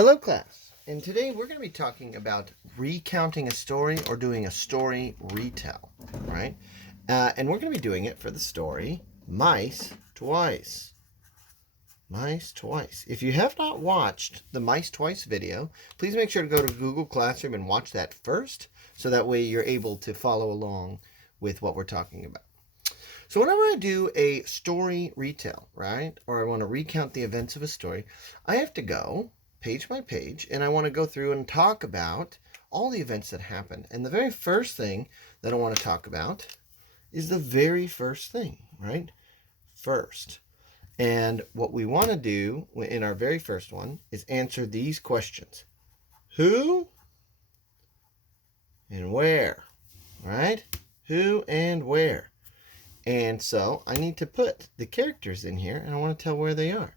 Hello class, and today we're going to be talking about recounting a story or doing a story retell, right? And we're going to be doing it for the story Mice Twice. Mice Twice. If you have not watched the Mice Twice video, please make sure to go to Google Classroom and watch that first, so that way you're able to follow along with what we're talking about. So whenever I do a story retell, right, or I want to recount the events of a story, I have to go page by page, and I want to go through and talk about all the events that happened. And the very first thing that I want to talk about is the very first thing, right? First. And what we want to do in our very first one is answer these questions. Who and where, right? Who and where. And so I need to put the characters in here, and I want to tell where they are.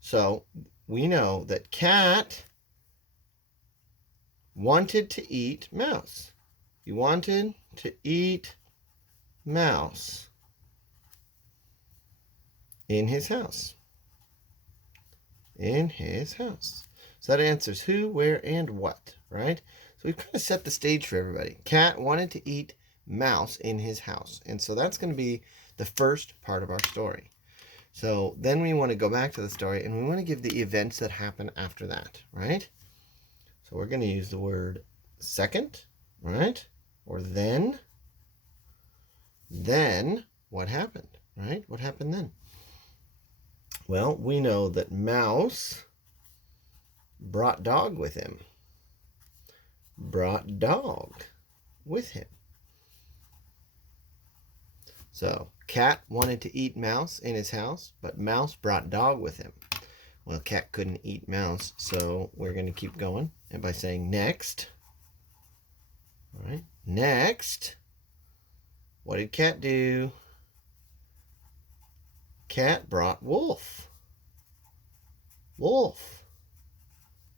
So we know that Cat wanted to eat mouse. He wanted to eat mouse in his house. In his house. So that answers who, where, and what, right? So we've kind of set the stage for everybody. Cat wanted to eat mouse in his house. And so that's going to be the first part of our story. So then we want to go back to the story, and we want to give the events that happen after that, right? So we're going to use the word second, right? Or then. Then what happened, right? What happened then? Well, we know that Mouse brought dog with him. Brought dog with him. So Cat wanted to eat mouse in his house, but Mouse brought dog with him. Well, Cat couldn't eat mouse, so we're going to keep going. And by saying next, all right, next, what did Cat do? Cat brought Wolf. Wolf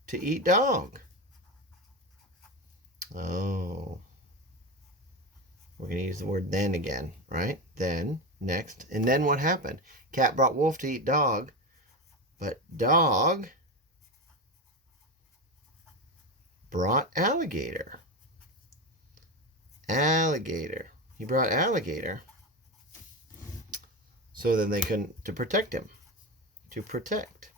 to eat dog. Oh. We're going to use the word then again, right? Then, next. And then what happened? Cat brought Wolf to eat dog, but dog brought alligator. Alligator. He brought alligator so then they couldn't, to protect him. To protect.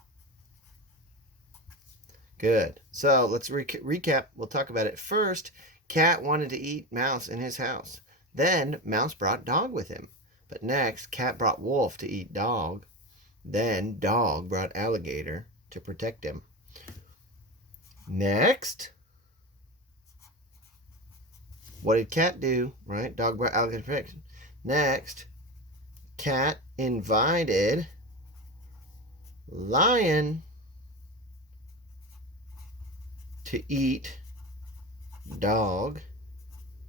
Good. So let's recap. We'll talk about it. First, Cat wanted to eat mouse in his house. Then Mouse brought dog with him. But next, Cat brought Wolf to eat dog. Then dog brought alligator to protect him. Next, what did Cat do? Right? Dog brought alligator to protect him. Next, Cat invited Lion to eat dog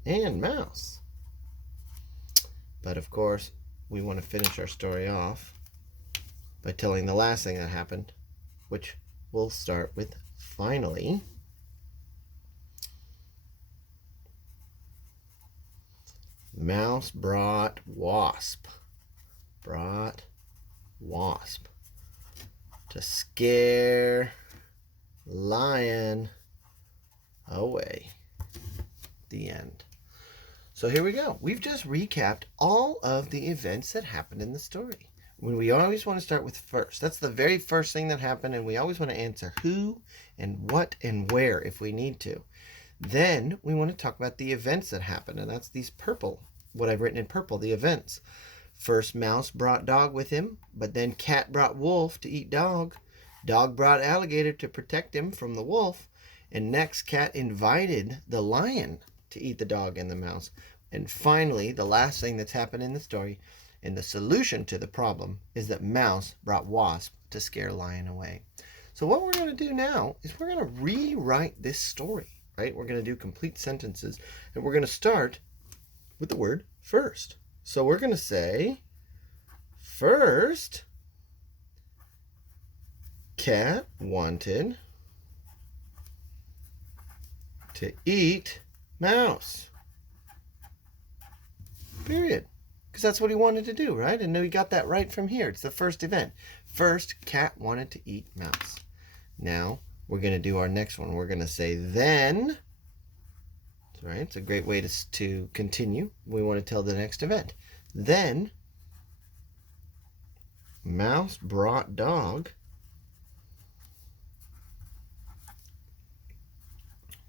and mouse. But of course, we want to finish our story off by telling the last thing that happened, which we'll start with finally. Mouse brought Wasp. Brought Wasp to scare Lion away. The end. So here we go. We've just recapped all of the events that happened in the story. When we always want to start with first. That's the very first thing that happened, and we always want to answer who and what and where if we need to. Then we want to talk about the events that happened, and that's these purple, what I've written in purple, the events. First, Mouse brought dog with him, but then Cat brought Wolf to eat dog. Dog brought alligator to protect him from the wolf. And next, Cat invited the lion to eat the dog and the mouse. And finally, the last thing that's happened in the story, and the solution to the problem, is that Mouse brought Wasp to scare Lion away. So what we're going to do now is we're going to rewrite this story, right? We're going to do complete sentences, and we're going to start with the word first. So we're going to say, first, Cat wanted to eat mouse. Period. Because that's what he wanted to do, right? And we got that right from here. It's the first event. First, Cat wanted to eat mouse. Now, we're going to do our next one. We're going to say then. Right? It's a great way to continue. We want to tell the next event. Then, Mouse brought dog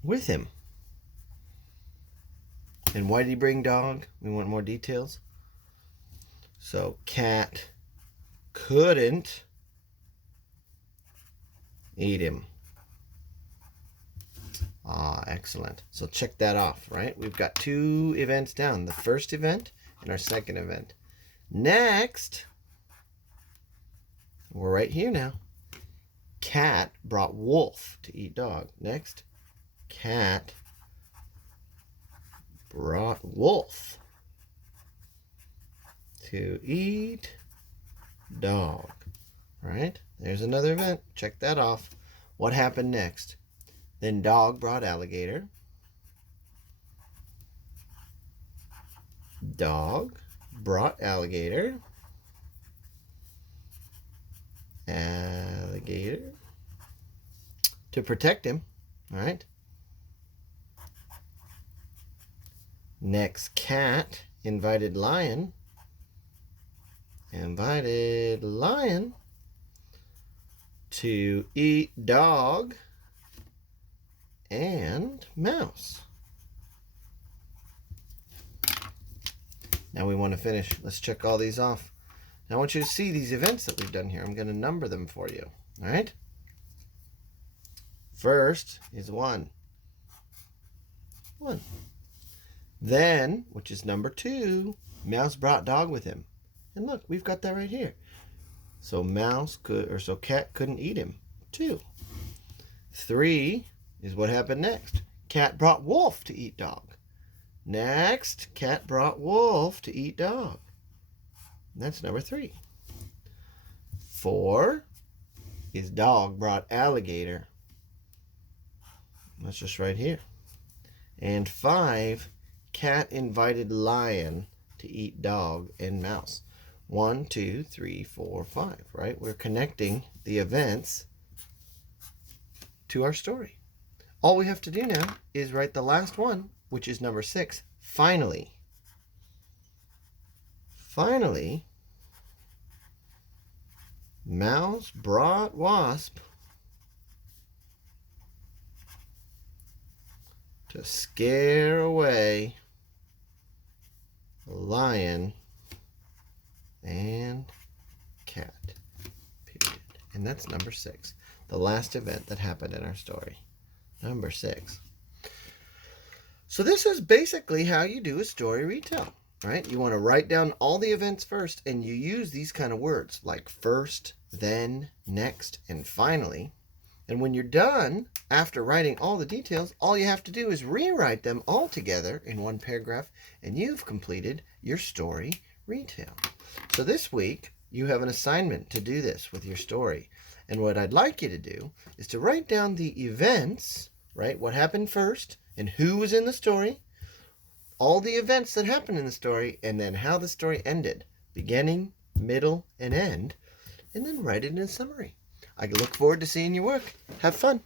with him. And why did he bring dog? We want more details. So, cat couldn't eat him. Ah, excellent. So check that off, right? We've got 2 events down. The first event and our second event. Next, we're right here now. Cat brought wolf to eat dog. Next, cat brought wolf to eat dog. Right? There's another event. Check that off. What happened next? Then dog brought alligator. Dog brought alligator. Alligator. To protect him. All right. Next, cat invited lion. Invited lion to eat dog and mouse. Now we want to finish. Let's check all these off. Now I want you to see these events that we've done here. I'm going to number them for you. All right? First is 1. 1. Then, which is number 2, Mouse brought dog with him. And look, we've got that right here. So cat couldn't eat him. 2. 3 is what happened next. Cat brought wolf to eat dog. Next, cat brought wolf to eat dog. That's number 3. 4 is dog brought alligator. That's just right here. And 5, cat invited lion to eat dog and mouse. 1, 2, 3, 4, 5, right? We're connecting the events to our story. All we have to do now is write the last one, which is number 6. Finally. Finally, Mouse brought Wasp to scare away the lion and cat. Period. And that's number 6. The last event that happened in our story. Number 6. So this is basically how you do a story retell, right? You want to write down all the events first, and you use these kind of words like first, then, next, and finally. And when you're done, after writing all the details, all you have to do is rewrite them all together in one paragraph, and you've completed your story retell. So this week, you have an assignment to do this with your story. And what I'd like you to do is to write down the events, right? What happened first and who was in the story, all the events that happened in the story, and then how the story ended, beginning, middle, and end, and then write it in a summary. I look forward to seeing your work. Have fun.